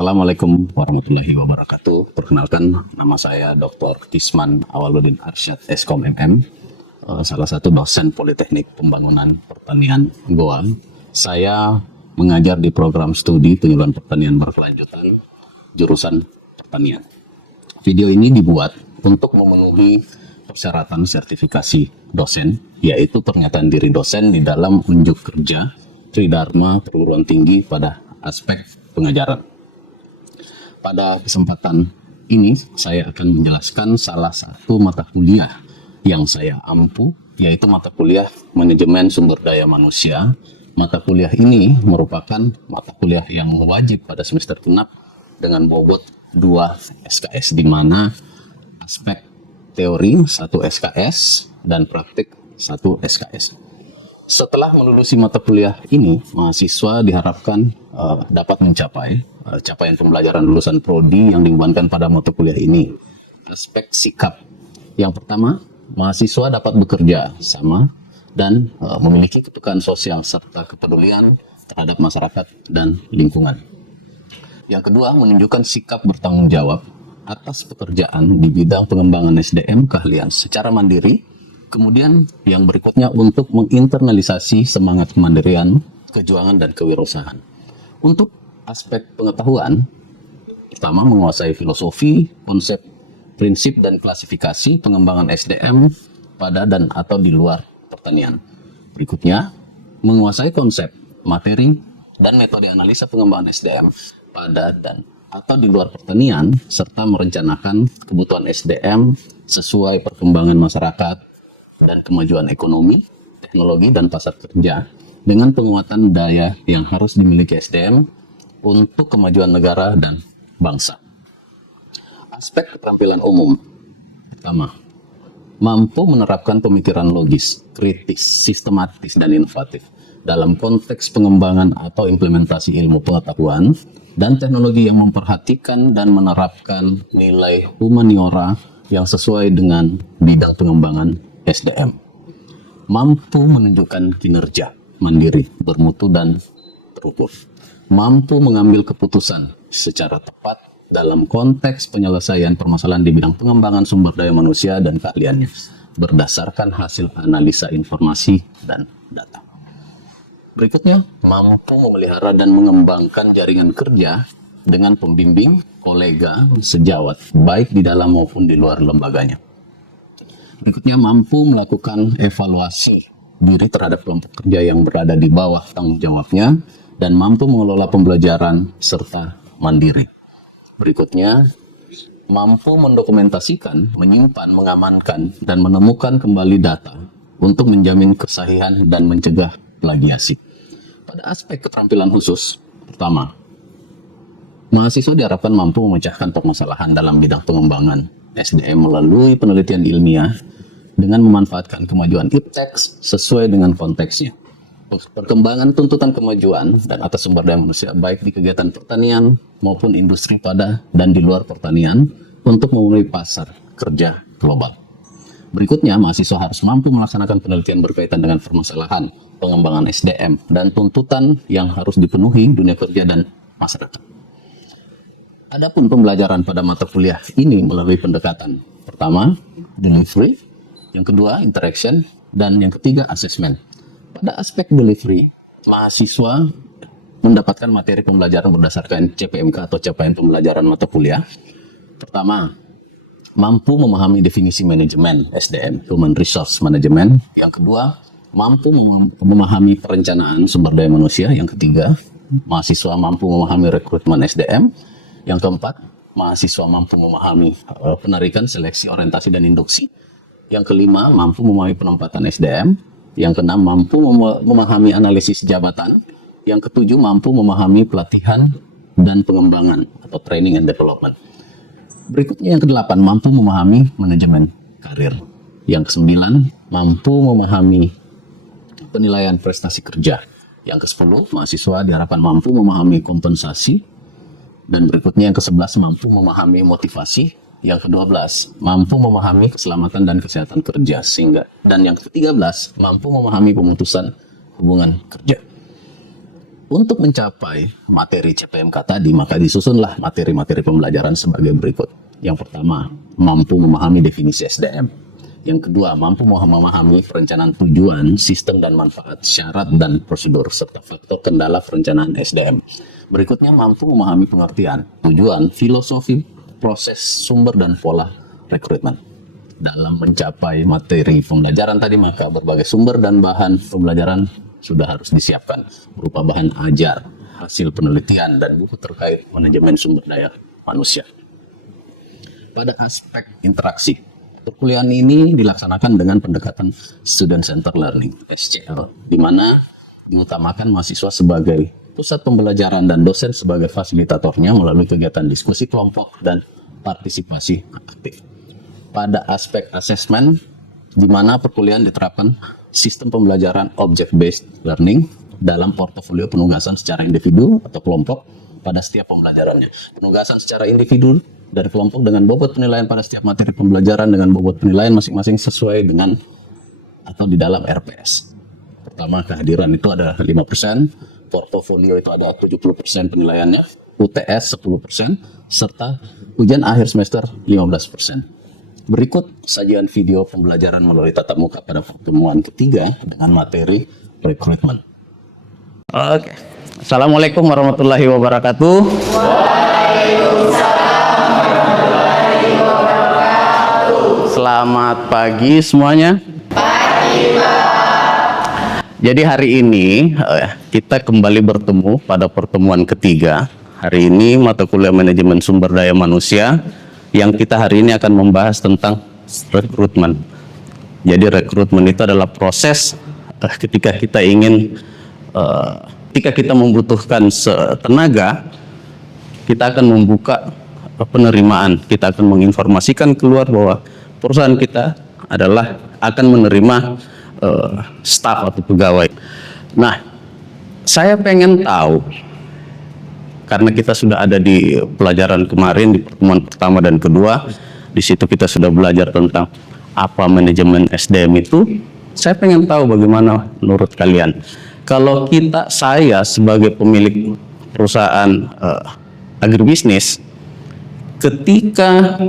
Assalamualaikum warahmatullahi wabarakatuh. Perkenalkan, nama saya Dr. Kisman Awaludin Arsyad Eskom MM, salah satu dosen Politeknik Pembangunan Pertanian Goa. Saya mengajar di program studi penyuluhan pertanian berkelanjutan jurusan pertanian. Video ini dibuat untuk memenuhi persyaratan sertifikasi dosen, yaitu pernyataan diri dosen di dalam unjuk kerja Tridharma Perguruan Tinggi pada aspek pengajaran. Pada kesempatan ini saya akan menjelaskan salah satu mata kuliah yang saya ampu, yaitu mata kuliah Manajemen Sumber Daya Manusia. Mata kuliah ini merupakan mata kuliah yang wajib pada semester genap dengan bobot 2 SKS, di mana aspek teori 1 SKS dan praktik 1 SKS. Setelah melulusi mata kuliah ini, mahasiswa diharapkan dapat mencapai capaian pembelajaran lulusan prodi yang dibebankan pada mata kuliah ini. Aspek sikap. Yang pertama, mahasiswa dapat bekerja sama dan memiliki kepekaan sosial serta kepedulian terhadap masyarakat dan lingkungan. Yang kedua, menunjukkan sikap bertanggung jawab atas pekerjaan di bidang pengembangan SDM keahlian secara mandiri. Kemudian yang berikutnya untuk menginternalisasi semangat kemandirian, kejuangan, dan kewirausahaan. Untuk aspek pengetahuan, pertama menguasai filosofi, konsep, prinsip, dan klasifikasi pengembangan SDM pada dan atau di luar pertanian. Berikutnya, menguasai konsep, materi, dan metode analisa pengembangan SDM pada dan atau di luar pertanian, serta merencanakan kebutuhan SDM sesuai perkembangan masyarakat dan kemajuan ekonomi, teknologi, dan pasar kerja dengan penguatan daya yang harus dimiliki SDM untuk kemajuan negara dan bangsa. Aspek keterampilan umum. Pertama, mampu menerapkan pemikiran logis, kritis, sistematis, dan inovatif dalam konteks pengembangan atau implementasi ilmu pengetahuan dan teknologi yang memperhatikan dan menerapkan nilai humaniora yang sesuai dengan bidang pengembangan SDM. Mampu menunjukkan kinerja mandiri, bermutu, dan terukur. Mampu mengambil keputusan secara tepat dalam konteks penyelesaian permasalahan di bidang pengembangan sumber daya manusia dan keahliannya berdasarkan hasil analisa informasi dan data. Berikutnya, mampu memelihara dan mengembangkan jaringan kerja dengan pembimbing, kolega, sejawat, baik di dalam maupun di luar lembaganya. Berikutnya, mampu melakukan evaluasi diri terhadap kelompok kerja yang berada di bawah tanggung jawabnya dan mampu mengelola pembelajaran serta mandiri. Berikutnya, mampu mendokumentasikan, menyimpan, mengamankan, dan menemukan kembali data untuk menjamin kesahihan dan mencegah plagiasi. Pada aspek keterampilan khusus, pertama, mahasiswa diharapkan mampu memecahkan permasalahan dalam bidang pengembangan SDM melalui penelitian ilmiah dengan memanfaatkan kemajuan ipteks sesuai dengan konteksnya. Perkembangan tuntutan kemajuan dan atas sumber daya manusia baik di kegiatan pertanian maupun industri pada dan di luar pertanian untuk memenuhi pasar kerja global. Berikutnya, mahasiswa harus mampu melaksanakan penelitian berkaitan dengan permasalahan pengembangan SDM dan tuntutan yang harus dipenuhi dunia kerja dan masyarakat. Adapun pembelajaran pada mata kuliah ini melalui pendekatan. Pertama, delivery. Yang kedua, interaction. Dan yang ketiga, assessment. Pada aspek delivery, mahasiswa mendapatkan materi pembelajaran berdasarkan CPMK atau capaian pembelajaran mata kuliah. Pertama, mampu memahami definisi manajemen SDM, Human Resource Management. Yang kedua, mampu memahami perencanaan sumber daya manusia. Yang ketiga, mahasiswa mampu memahami rekrutmen SDM. Yang keempat, mahasiswa mampu memahami penarikan, seleksi, orientasi, dan induksi. Yang kelima, mampu memahami penempatan SDM. Yang keenam, mampu memahami analisis jabatan. Yang ketujuh, mampu memahami pelatihan dan pengembangan atau training and development. Berikutnya yang kedelapan, mampu memahami manajemen karir. Yang kesembilan, mampu memahami penilaian prestasi kerja. Yang kesepuluh, mahasiswa diharapkan mampu memahami kompensasi. Dan berikutnya yang ke-11, mampu memahami motivasi. Yang ke-12, mampu memahami keselamatan dan kesehatan kerja. Dan yang ke-13, mampu memahami pemutusan hubungan kerja. Untuk mencapai materi CPMK tadi, maka disusunlah materi-materi pembelajaran sebagai berikut. Yang pertama, mampu memahami definisi SDM. Yang kedua, mampu memahami perencanaan tujuan, sistem dan manfaat, syarat dan prosedur, serta faktor kendala perencanaan SDM. Berikutnya, mampu memahami pengertian, tujuan, filosofi, proses, sumber, dan pola rekrutmen. Dalam mencapai materi pembelajaran tadi, maka berbagai sumber dan bahan pembelajaran sudah harus disiapkan, berupa bahan ajar, hasil penelitian, dan buku terkait manajemen sumber daya manusia. Pada aspek interaksi, perkuliahan ini dilaksanakan dengan pendekatan Student Center Learning, SCL, di mana diutamakan mahasiswa sebagai pusat pembelajaran dan dosen sebagai fasilitatornya melalui kegiatan diskusi kelompok dan partisipasi aktif. Pada aspek asesmen, di mana perkuliahan diterapkan sistem pembelajaran object-based learning dalam portofolio penugasan secara individu atau kelompok pada setiap pembelajarannya. Penugasan secara individu dari kelompok dengan bobot penilaian pada setiap materi pembelajaran dengan bobot penilaian masing-masing sesuai dengan atau di dalam RPS. Pertama, kehadiran itu ada 5%, portofolio itu ada 70% penilaiannya, UTS 10%, serta ujian akhir semester 15%. Berikut sajian video pembelajaran melalui tatap muka pada pertemuan ketiga dengan materi rekrutmen. Oke. Assalamualaikum warahmatullahi wabarakatuh. Waalaikumsalam warahmatullahi wabarakatuh. Selamat pagi semuanya. Pagi, Pak. Jadi hari ini kita kembali bertemu pada pertemuan ketiga. Hari ini mata kuliah manajemen sumber daya manusia, yang kita hari ini akan membahas tentang rekrutmen. Jadi rekrutmen itu adalah proses ketika kita ingin, ketika kita membutuhkan tenaga, kita akan membuka penerimaan. Kita akan menginformasikan keluar bahwa perusahaan kita adalah akan menerima staf atau pegawai. Nah, saya pengen tahu, karena kita sudah ada di pelajaran kemarin di pertemuan pertama dan kedua, di situ kita sudah belajar tentang apa manajemen SDM itu. Saya pengen tahu bagaimana menurut kalian. Kalau saya sebagai pemilik perusahaan agribisnis, ketika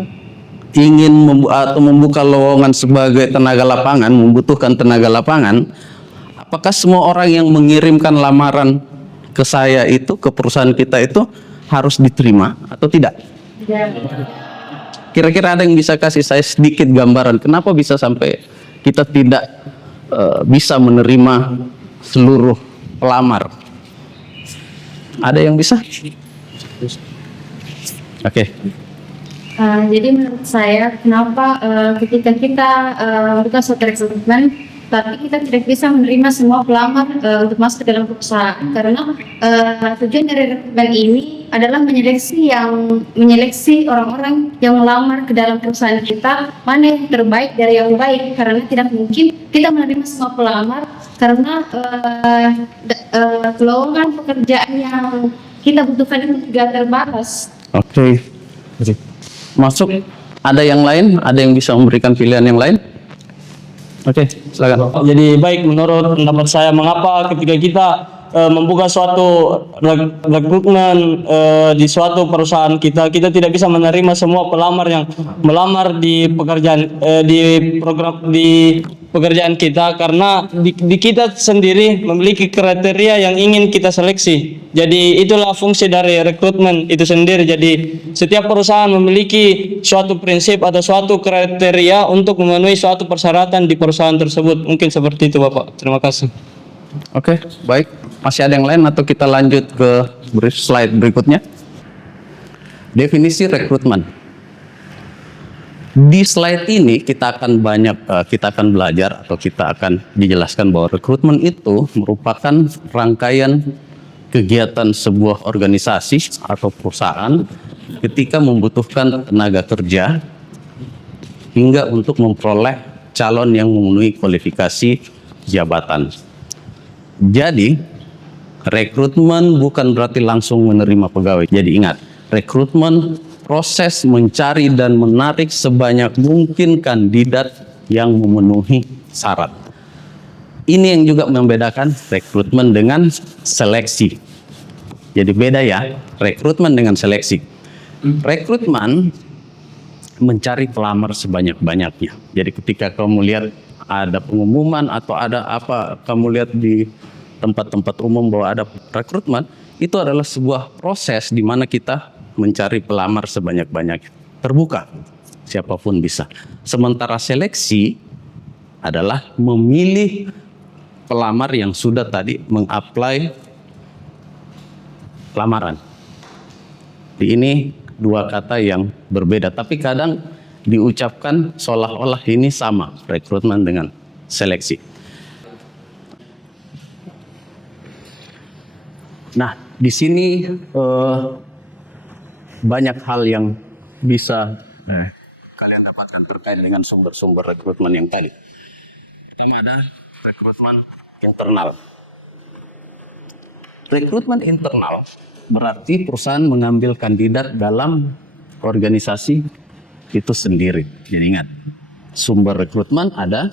ingin membuka lowongan sebagai tenaga lapangan, membutuhkan tenaga lapangan, apakah semua orang yang mengirimkan lamaran ke saya itu, ke perusahaan kita itu harus diterima atau tidak? Kira-kira ada yang bisa kasih saya sedikit gambaran kenapa bisa sampai kita tidak bisa menerima seluruh pelamar? Ada yang bisa? Oke. Jadi menurut saya kenapa ketika kita buka suatu rekrutmen tapi kita tidak bisa menerima semua pelamar untuk masuk ke dalam perusahaan, karena tujuan dari rekrutmen ini adalah menyeleksi orang-orang yang melamar ke dalam perusahaan kita, mana yang terbaik dari yang baik, karena tidak mungkin kita menerima semua pelamar karena lowongan pekerjaan yang kita butuhkan itu tidak terbatas. Oke. Masuk. Ada yang lain? Ada yang bisa memberikan pilihan yang lain? Oke, silakan. Jadi baik, menurut pendapat saya, mengapa ketika kita membuka suatu rekrutmen di suatu perusahaan kita tidak bisa menerima semua pelamar yang melamar di pekerjaan di pekerjaan kita, karena di kita sendiri memiliki kriteria yang ingin kita seleksi. Jadi itulah fungsi dari rekrutmen itu sendiri. Jadi setiap perusahaan memiliki suatu prinsip atau suatu kriteria untuk memenuhi suatu persyaratan di perusahaan tersebut. Mungkin seperti itu, Bapak. Terima kasih. Oke, baik. Masih ada yang lain atau kita lanjut ke slide berikutnya? Definisi rekrutmen. Di slide ini kita akan belajar atau kita akan dijelaskan bahwa rekrutmen itu merupakan rangkaian kegiatan sebuah organisasi atau perusahaan ketika membutuhkan tenaga kerja hingga untuk memperoleh calon yang memenuhi kualifikasi jabatan. Jadi, rekrutmen bukan berarti langsung menerima pegawai. Jadi ingat, rekrutmen proses mencari dan menarik sebanyak mungkin kandidat yang memenuhi syarat. Ini yang juga membedakan rekrutmen dengan seleksi. Jadi beda ya, rekrutmen dengan seleksi. Rekrutmen mencari pelamar sebanyak-banyaknya. Jadi ketika kamu lihat ada pengumuman atau ada apa, kamu lihat di tempat-tempat umum bahwa ada rekrutmen, itu adalah sebuah proses di mana kita mencari pelamar sebanyak-banyaknya. Terbuka, siapapun bisa. Sementara seleksi adalah memilih pelamar yang sudah tadi meng-apply lamaran. Ini dua kata yang berbeda, tapi kadang diucapkan seolah-olah ini sama, rekrutmen dengan seleksi. Nah, di sini banyak hal yang bisa kalian dapatkan terkait dengan sumber-sumber rekrutmen yang tadi. Pertama ada rekrutmen internal. Rekrutmen internal berarti perusahaan mengambil kandidat dalam organisasi itu sendiri. Jadi ingat, sumber rekrutmen ada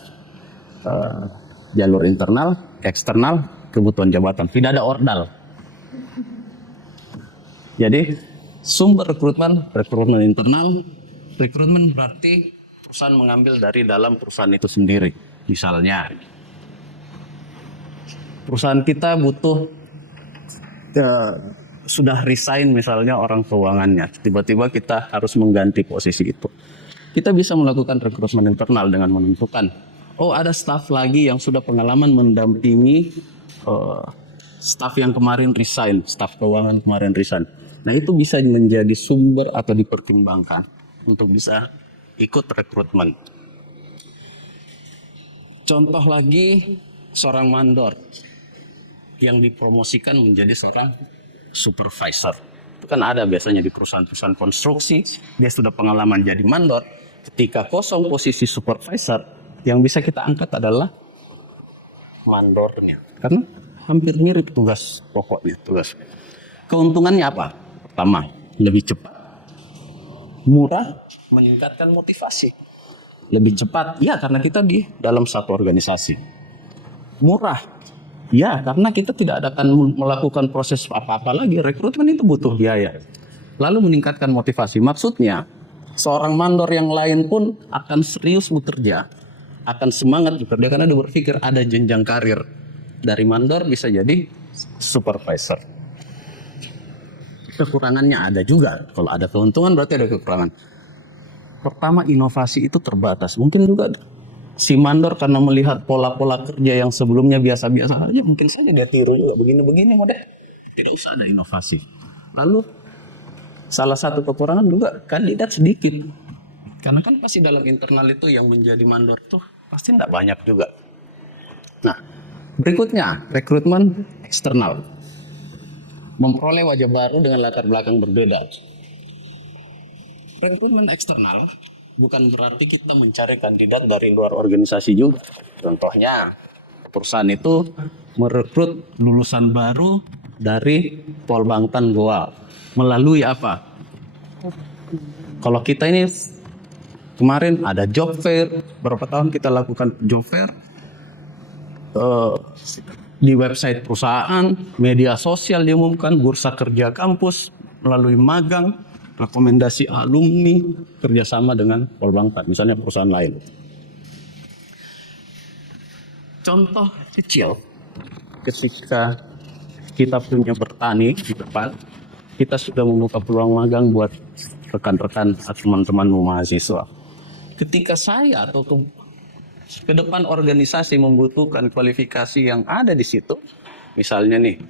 jalur internal, eksternal, kebutuhan jabatan. Tidak ada ordal. Jadi sumber rekrutmen internal, rekrutmen berarti perusahaan mengambil dari dalam perusahaan itu sendiri. Misalnya, perusahaan kita butuh sudah resign misalnya orang keuangannya, tiba-tiba kita harus mengganti posisi itu. Kita bisa melakukan rekrutmen internal dengan menentukan, oh ada staf lagi yang sudah pengalaman mendampingi staf yang kemarin resign, staf keuangan kemarin resign. Nah itu bisa menjadi sumber atau dipertimbangkan untuk bisa ikut rekrutmen. Contoh lagi, seorang mandor yang dipromosikan menjadi seorang supervisor. Itu kan ada biasanya di perusahaan-perusahaan konstruksi, dia sudah pengalaman jadi mandor. Ketika kosong posisi supervisor, yang bisa kita angkat adalah mandornya. Karena hampir mirip tugas pokoknya. Keuntungannya apa? Pertama, lebih cepat. Murah, meningkatkan motivasi. Lebih cepat, ya karena kita di dalam satu organisasi. Murah, ya, karena kita tidak akan melakukan proses apa-apa lagi. Rekrutmen itu butuh biaya. Lalu meningkatkan motivasi. Maksudnya, seorang mandor yang lain pun akan serius bekerja, akan semangat bekerja karena dia berpikir ada jenjang karir. Dari mandor bisa jadi supervisor. Kekurangannya ada juga. Kalau ada keuntungan berarti ada kekurangan. Pertama, inovasi itu terbatas. Mungkin juga si mandor karena melihat pola-pola kerja yang sebelumnya biasa-biasa aja, mungkin saja dia tiru juga begini-begini model. Tidak usah ada inovasi. Lalu salah satu kekurangan juga kandidat sedikit. Karena kan pasti dalam internal itu yang menjadi mandor tuh pasti tidak banyak juga. Nah, berikutnya rekrutmen eksternal. Memperoleh wajah baru dengan latar belakang berbeda. Rekrutmen eksternal bukan berarti kita mencari kandidat dari luar organisasi juga. Contohnya, perusahaan itu merekrut lulusan baru dari Polbangtan Goa. Melalui apa? Kalau kita ini kemarin ada job fair, berapa tahun kita lakukan job fair, di website perusahaan, media sosial diumumkan, bursa kerja kampus, melalui magang, rekomendasi alumni, kerjasama dengan Polbangtan, misalnya perusahaan lain. Contoh kecil, ketika kita punya bertani di depan, kita sudah membuka peluang magang buat rekan-rekan atau teman-teman mahasiswa. Ketika saya atau ke depan organisasi membutuhkan kualifikasi yang ada di situ, misalnya nih,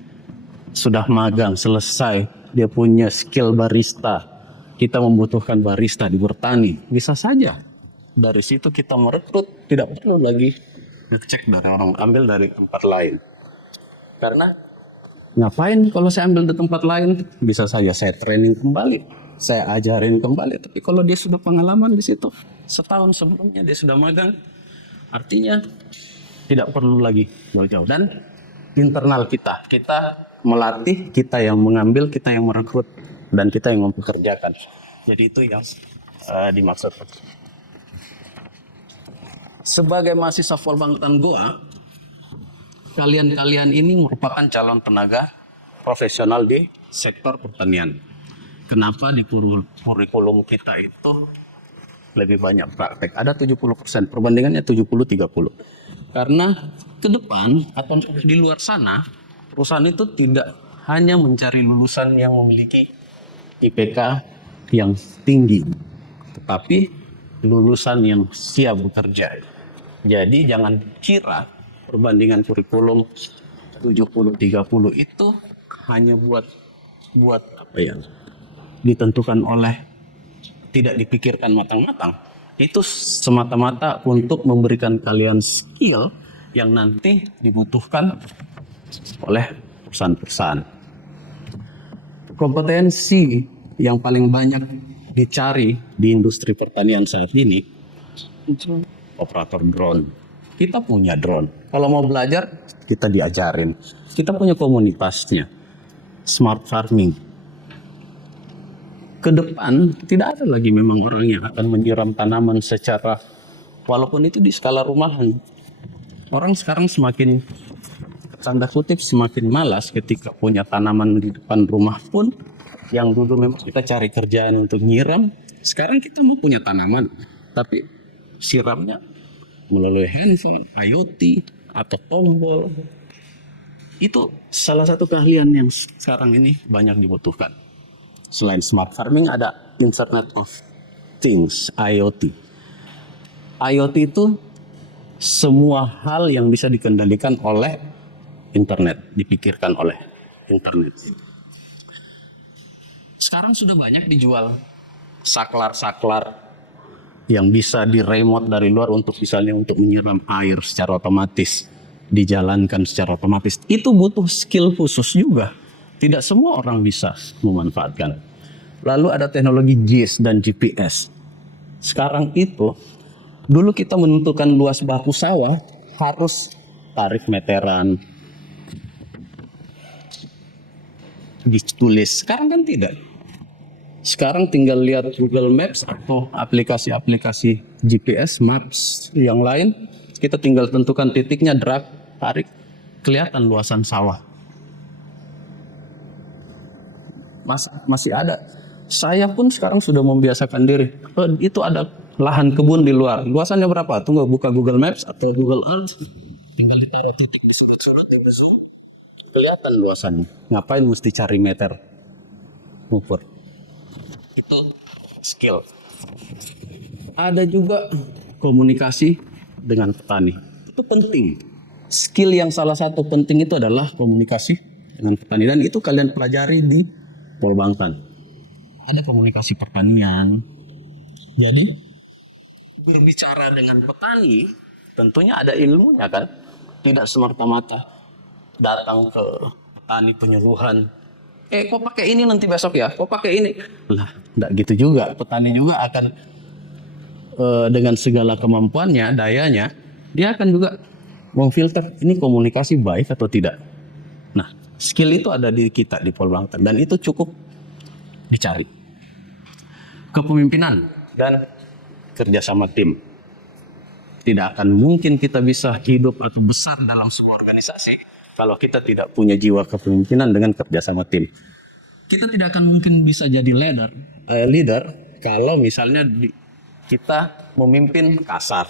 sudah magang selesai, dia punya skill barista, kita membutuhkan barista di bertani, bisa saja dari situ kita merekrut, tidak perlu lagi ngecek dari orang, ambil dari tempat lain. Karena ngapain kalau saya ambil di tempat lain, bisa saja saya training kembali, saya ajarin kembali. Tapi kalau dia sudah pengalaman di situ, setahun sebelumnya dia sudah magang, artinya tidak perlu lagi jauh-jauh. Dan internal kita melatih, kita yang mengambil, kita yang merekrut, dan kita yang mempekerjakan. Jadi itu yang dimaksud. Sebagai mahasiswa Polbangtan Goa, kalian ini merupakan calon tenaga profesional di sektor pertanian. Kenapa di kurikulum kita itu lebih banyak praktek? Ada 70%, perbandingannya 70-30. Karena ke depan atau di luar sana, perusahaan itu tidak hanya mencari lulusan yang memiliki IPK yang tinggi, tetapi lulusan yang siap bekerja. Jadi jangan kira perbandingan kurikulum 70-30 itu hanya buat apa ya, ditentukan oleh tidak dipikirkan matang-matang. Itu semata-mata untuk memberikan kalian skill yang nanti dibutuhkan oleh perusahaan-perusahaan. Kompetensi yang paling banyak dicari di industri pertanian saat ini, operator drone. Kita punya drone. Kalau mau belajar, kita diajarin. Kita punya komunitasnya. Smart farming. Ke depan tidak ada lagi memang orang yang akan menyiram tanaman secara, walaupun itu di skala rumahan. Orang sekarang semakin, tanda kutip, semakin malas ketika punya tanaman di depan rumah pun. Yang dulu memang kita cari kerjaan untuk nyiram, sekarang kita mau punya tanaman, tapi siramnya melalui handphone, IoT, atau tombol. Itu salah satu keahlian yang sekarang ini banyak dibutuhkan. Selain smart farming ada Internet of Things, IoT. IoT itu semua hal yang bisa dikendalikan oleh internet, dipikirkan oleh internet. Sekarang sudah banyak dijual saklar-saklar yang bisa di-remote dari luar untuk misalnya untuk menyiram air secara otomatis, dijalankan secara otomatis. Itu butuh skill khusus juga. Tidak semua orang bisa memanfaatkan. Lalu ada teknologi GIS dan GPS. Sekarang itu, dulu kita menentukan luas baku sawah harus tarik meteran, ditulis. Sekarang kan tidak. Sekarang tinggal lihat Google Maps atau aplikasi-aplikasi GPS, Maps yang lain. Kita tinggal tentukan titiknya, drag, tarik, kelihatan luasan sawah. Masih ada. Saya pun sekarang sudah membiasakan diri. Itu ada lahan kebun di luar. Luasannya berapa? Tunggu, buka Google Maps atau Google Earth. Tinggal ditaruh titik di sudut-sudut, di zoom. Kelihatan luasannya. Ngapain mesti cari meter? Ukur. Itu skill. Ada juga komunikasi dengan petani. Itu penting. Skill yang salah satu penting itu adalah komunikasi dengan petani. Dan itu kalian pelajari di Polbangtan. Ada komunikasi pertanian. Jadi berbicara dengan petani tentunya ada ilmunya kan. Tidak semata-mata datang ke petani penyuluhan. Kok pakai ini nanti besok ya? Kok pakai ini? Lah, enggak gitu juga. Petani juga akan dengan segala kemampuannya, dayanya, dia akan juga memfilter ini komunikasi baik atau tidak. Nah, skill itu ada di kita di Polbangtan dan itu cukup dicari. Kepemimpinan dan kerjasama tim. Tidak akan mungkin kita bisa hidup atau besar dalam sebuah organisasi kalau kita tidak punya jiwa kepemimpinan dengan kerjasama tim. Kita tidak akan mungkin bisa jadi leader kalau misalnya kita memimpin kasar,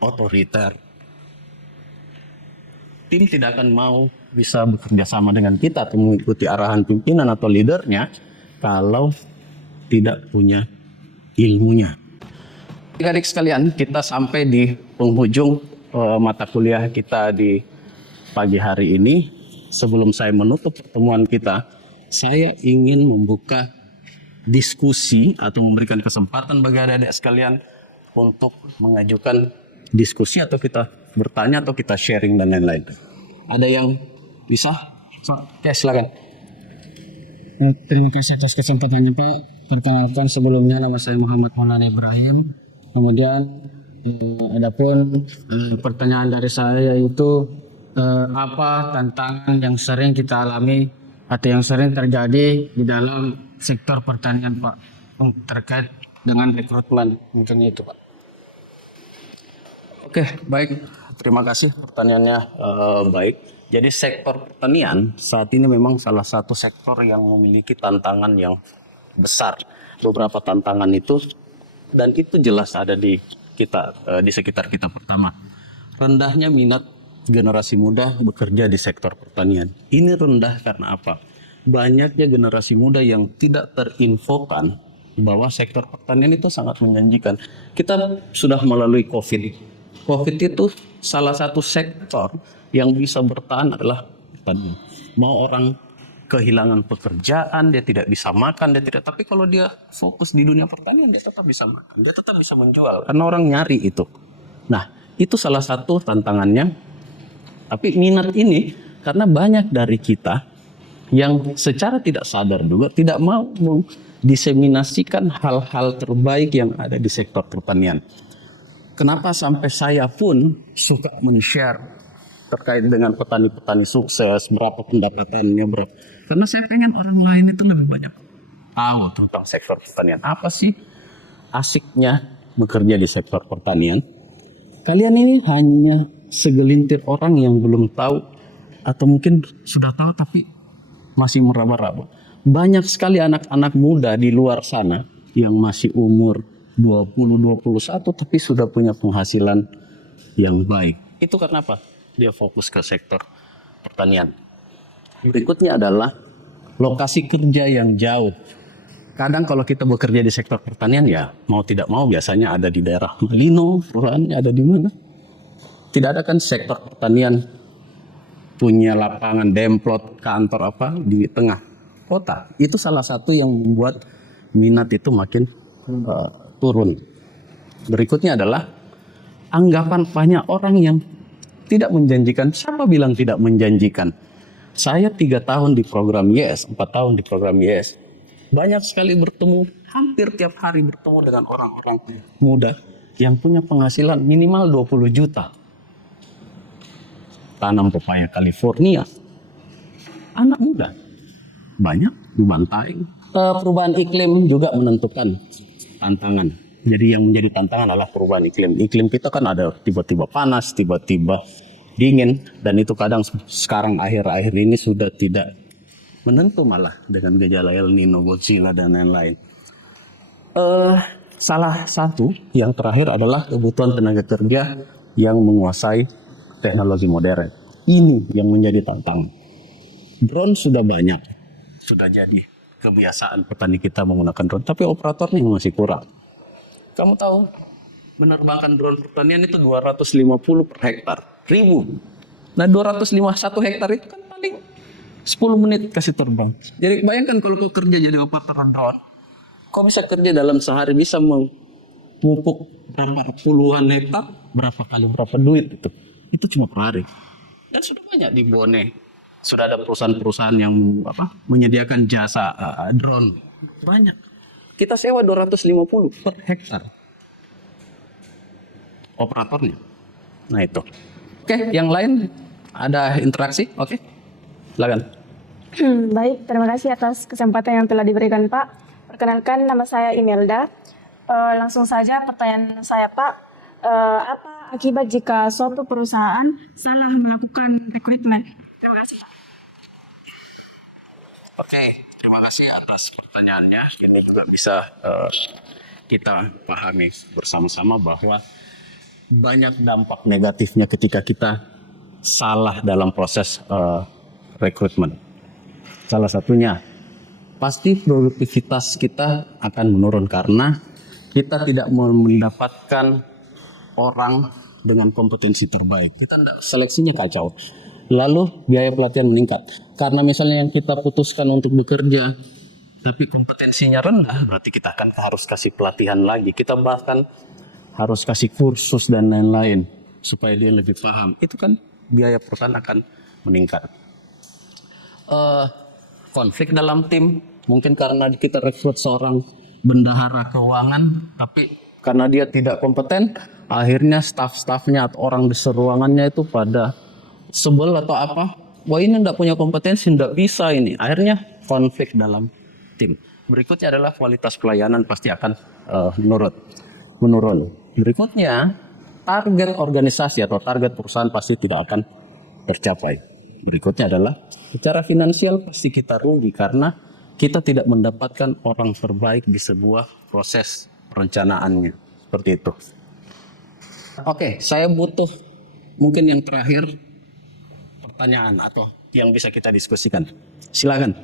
otoriter. Tim tidak akan mau bisa bekerja sama dengan kita atau mengikuti arahan pimpinan atau leadernya kalau tidak punya ilmunya. Adik-adik sekalian, kita sampai di penghujung mata kuliah kita di pagi hari ini. Sebelum saya menutup pertemuan kita, saya ingin membuka diskusi atau memberikan kesempatan bagi adik-adik sekalian untuk mengajukan diskusi atau kita bertanya atau kita sharing dan lain-lain. Ada yang bisa? Oke, silakan. Terima kasih atas kesempatannya Pak. Perkenalkan sebelumnya nama saya Muhammad Maulana Ibrahim. Kemudian adapun pertanyaan dari saya yaitu apa tantangan yang sering kita alami atau yang sering terjadi di dalam sektor pertanian Pak terkait dengan rekrutmen, mungkin itu Pak. Oke, baik. Terima kasih pertanyaannya baik. Jadi sektor pertanian saat ini memang salah satu sektor yang memiliki tantangan yang besar. Beberapa tantangan itu, dan itu jelas ada di kita, di sekitar kita. Pertama, rendahnya minat generasi muda bekerja di sektor pertanian. Ini rendah karena apa? Banyaknya generasi muda yang tidak terinfokan bahwa sektor pertanian itu sangat menjanjikan. Kita sudah melalui COVID. COVID itu salah satu sektor yang bisa bertahan adalah pertanian. Mau orang kehilangan pekerjaan, dia tidak bisa makan, dia tidak. Tapi kalau dia fokus di dunia pertanian, dia tetap bisa makan, dia tetap bisa menjual. Karena orang nyari itu. Nah, itu salah satu tantangannya. Tapi minat ini karena banyak dari kita yang secara tidak sadar juga tidak mau mendiseminasikan hal-hal terbaik yang ada di sektor pertanian. Kenapa sampai saya pun suka men-share terkait dengan petani-petani sukses, berapa pendapatannya, berapa. Karena saya pengen orang lain itu lebih banyak tahu tentang sektor pertanian. Apa sih asiknya bekerja di sektor pertanian? Kalian ini hanya segelintir orang yang belum tahu, atau mungkin sudah tahu tapi masih meraba-raba. Banyak sekali anak-anak muda di luar sana yang masih umur 20-21 tapi sudah punya penghasilan yang baik. Itu karena apa? Dia fokus ke sektor pertanian. Berikutnya adalah lokasi kerja yang jauh. Kadang kalau kita bekerja di sektor pertanian ya mau tidak mau biasanya ada di daerah Malino, perusahaannya ada di mana. Tidak ada kan sektor pertanian punya lapangan demplot kantor apa di tengah kota. Itu salah satu yang membuat minat itu makin turun. Berikutnya adalah anggapan banyak orang yang tidak menjanjikan. Siapa bilang tidak menjanjikan? Saya 3 tahun di program YES, 4 tahun di program YES. Banyak sekali bertemu, hampir tiap hari bertemu dengan orang-orang muda yang punya penghasilan minimal 20 juta. Tanam pepaya California. Anak muda. Banyak di Bantaeng. Perubahan iklim juga menentukan tantangan. Jadi yang menjadi tantangan adalah perubahan iklim. Iklim kita kan ada tiba-tiba panas, tiba-tiba dingin. Dan itu kadang sekarang akhir-akhir ini sudah tidak menentu malah dengan gejala El Nino, Godzilla, dan lain-lain. Salah satu yang terakhir adalah kebutuhan tenaga kerja yang menguasai teknologi modern. Ini yang menjadi tantangan. Drone sudah banyak. Sudah jadi kebiasaan petani kita menggunakan drone. Tapi operatornya masih kurang. Kamu tahu, menerbangkan drone pertanian itu 250 per hektar. Ribu. Nah 251 hektar itu kan paling 10 menit kasih terbang. Jadi bayangkan kalau kau kerja jadi operator drone. Kau bisa kerja dalam sehari bisa memupuk berapa puluhan hektar. Berapa kali berapa duit itu. Itu cuma per hari. Dan sudah banyak di Bone. Sudah ada perusahaan-perusahaan yang menyediakan jasa drone. Banyak. Kita sewa 250 per hektar. Operatornya. Nah itu. Oke, yang lain ada interaksi? Oke. Silakan. Baik, terima kasih atas kesempatan yang telah diberikan Pak. Perkenalkan, nama saya Imelda. Langsung saja pertanyaan saya Pak. Apa akibat jika suatu perusahaan salah melakukan rekrutmen? Terima kasih Pak. Oke, terima kasih atas pertanyaannya. Ini juga bisa kita pahami bersama-sama bahwa banyak dampak negatifnya ketika kita salah dalam proses rekrutmen. Salah satunya, pasti produktivitas kita akan menurun karena kita tidak mendapatkan orang dengan kompetensi terbaik. Kita seleksinya kacau. Lalu biaya pelatihan meningkat. Karena misalnya yang kita putuskan untuk bekerja, tapi kompetensinya rendah, berarti kita akan harus kasih pelatihan lagi. Kita bahkan harus kasih kursus dan lain-lain supaya dia lebih paham. Itu kan biaya perusahaan akan meningkat. Konflik dalam tim, mungkin karena kita rekrut seorang bendahara keuangan, tapi karena dia tidak kompeten, akhirnya staf-stafnya atau orang di seruangannya itu pada sebel atau apa, wah ini tidak punya kompetensi, tidak bisa ini. Akhirnya konflik dalam tim. Berikutnya adalah kualitas pelayanan pasti akan menurun. Berikutnya, target organisasi atau target perusahaan pasti tidak akan tercapai. berikutnya adalah secara finansial pasti kita rugi karena kita tidak mendapatkan orang terbaik di sebuah proses perencanaannya. Seperti itu. Oke, saya butuh mungkin yang terakhir pertanyaan atau yang bisa kita diskusikan. Silakan.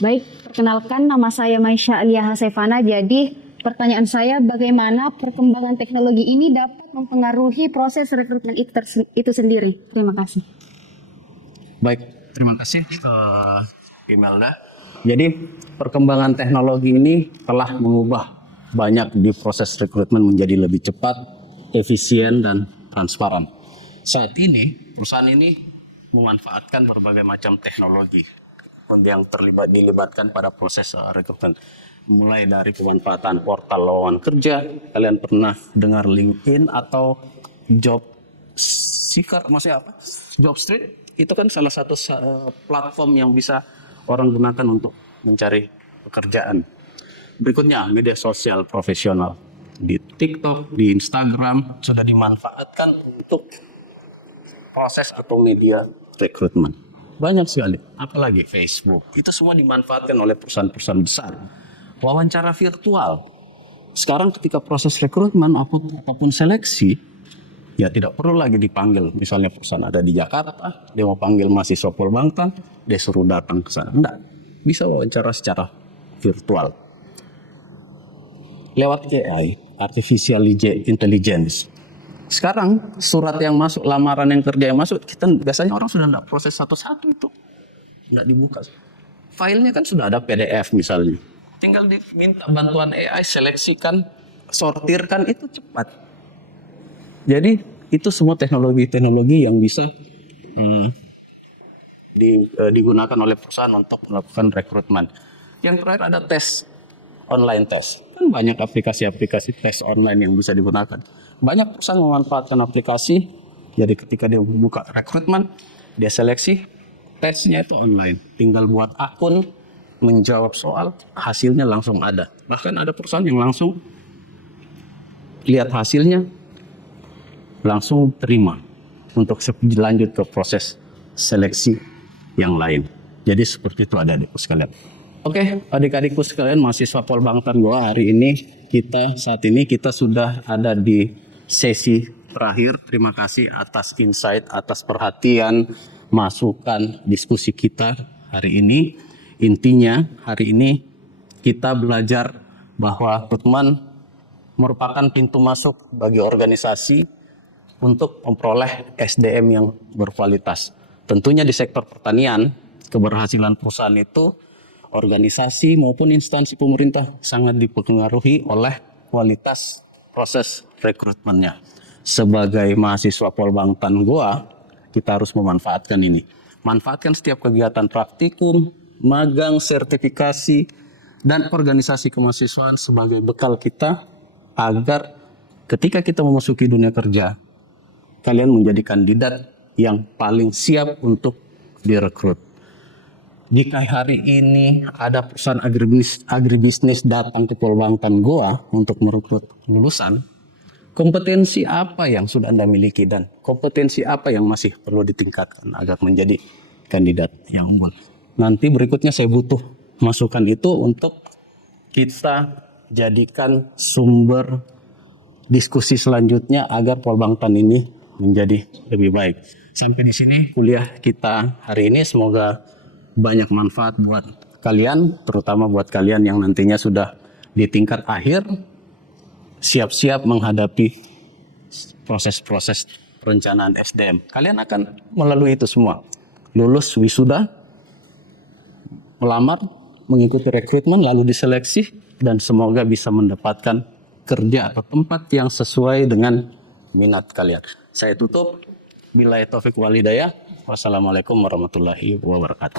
Baik, perkenalkan nama saya Maisha Alia Hasefana. Jadi pertanyaan saya, bagaimana perkembangan teknologi ini dapat mempengaruhi proses rekrutmen itu sendiri? Terima kasih. Baik, terima kasih Imelda. Jadi perkembangan teknologi ini telah mengubah banyak di proses rekrutmen menjadi lebih cepat, efisien, dan transparan. Saat ini perusahaan ini memanfaatkan berbagai macam teknologi yang dilibatkan pada proses rekrutmen. Mulai dari pemanfaatan portal lowongan kerja, kalian pernah dengar LinkedIn atau Job Seeker, maksudnya apa? Job Street, itu kan salah satu platform yang bisa orang gunakan untuk mencari pekerjaan. Berikutnya, media sosial profesional. Di TikTok, di Instagram, sudah dimanfaatkan untuk proses atau media rekrutmen. Banyak sekali, apalagi Facebook. Itu semua dimanfaatkan oleh perusahaan-perusahaan besar. Wawancara virtual. Sekarang ketika proses rekrutmen ataupun seleksi, ya tidak perlu lagi dipanggil. Misalnya perusahaan ada di Jakarta, dia mau panggil mahasiswa Polbangtan, dia suruh datang ke sana. Enggak, bisa wawancara secara virtual. Lewat AI, artificial intelligence. Sekarang surat yang masuk, lamaran yang kerja yang masuk, kita biasanya orang sudah tidak proses satu-satu itu, tidak dibuka. Filenya kan sudah ada PDF misalnya, tinggal diminta bantuan AI, seleksikan, sortirkan, itu cepat. Jadi itu semua teknologi-teknologi yang bisa digunakan oleh perusahaan untuk melakukan rekrutmen. Yang terakhir ada tes, online tes. Kan banyak aplikasi-aplikasi tes online yang bisa digunakan. Banyak perusahaan memanfaatkan aplikasi, jadi ketika dia buka rekrutmen, dia seleksi, tesnya itu online. Tinggal buat akun, menjawab soal, hasilnya langsung ada. Bahkan ada perusahaan yang langsung lihat hasilnya, langsung terima untuk lanjut ke proses seleksi yang lain. Jadi seperti itu adik-adikku sekalian. Oke, adik-adikku sekalian, mahasiswa Polbangtan Goa, hari ini saat ini kita sudah ada di sesi terakhir. Terima kasih atas insight, atas perhatian, masukan, diskusi kita hari ini. Intinya hari ini kita belajar bahwa rekrutmen merupakan pintu masuk bagi organisasi untuk memperoleh SDM yang berkualitas. Tentunya di sektor pertanian, keberhasilan perusahaan itu, organisasi maupun instansi pemerintah sangat dipengaruhi oleh kualitas proses rekrutmennya. Sebagai mahasiswa Polbangtan Goa, kita harus memanfaatkan ini. Manfaatkan setiap kegiatan praktikum, magang, sertifikasi, dan organisasi kemahasiswaan sebagai bekal kita agar ketika kita memasuki dunia kerja, kalian menjadi kandidat yang paling siap untuk direkrut. Jika hari ini ada perusahaan agribisnis datang ke Polbangtan Goa untuk merekrut lulusan, kompetensi apa yang sudah Anda miliki dan kompetensi apa yang masih perlu ditingkatkan agar menjadi kandidat yang unggul. Nanti berikutnya saya butuh masukan itu untuk kita jadikan sumber diskusi selanjutnya agar Polbangtan ini menjadi lebih baik. Sampai di sini kuliah kita hari ini, semoga banyak manfaat buat kalian, terutama buat kalian yang nantinya sudah di tingkat akhir, siap-siap menghadapi proses-proses perencanaan SDM. Kalian akan melalui itu semua. Lulus wisuda, melamar, mengikuti rekrutmen, lalu diseleksi, dan semoga bisa mendapatkan kerja atau tempat yang sesuai dengan minat kalian. Saya tutup. Billahi taufik wal hidayah. Wassalamualaikum warahmatullahi wabarakatuh.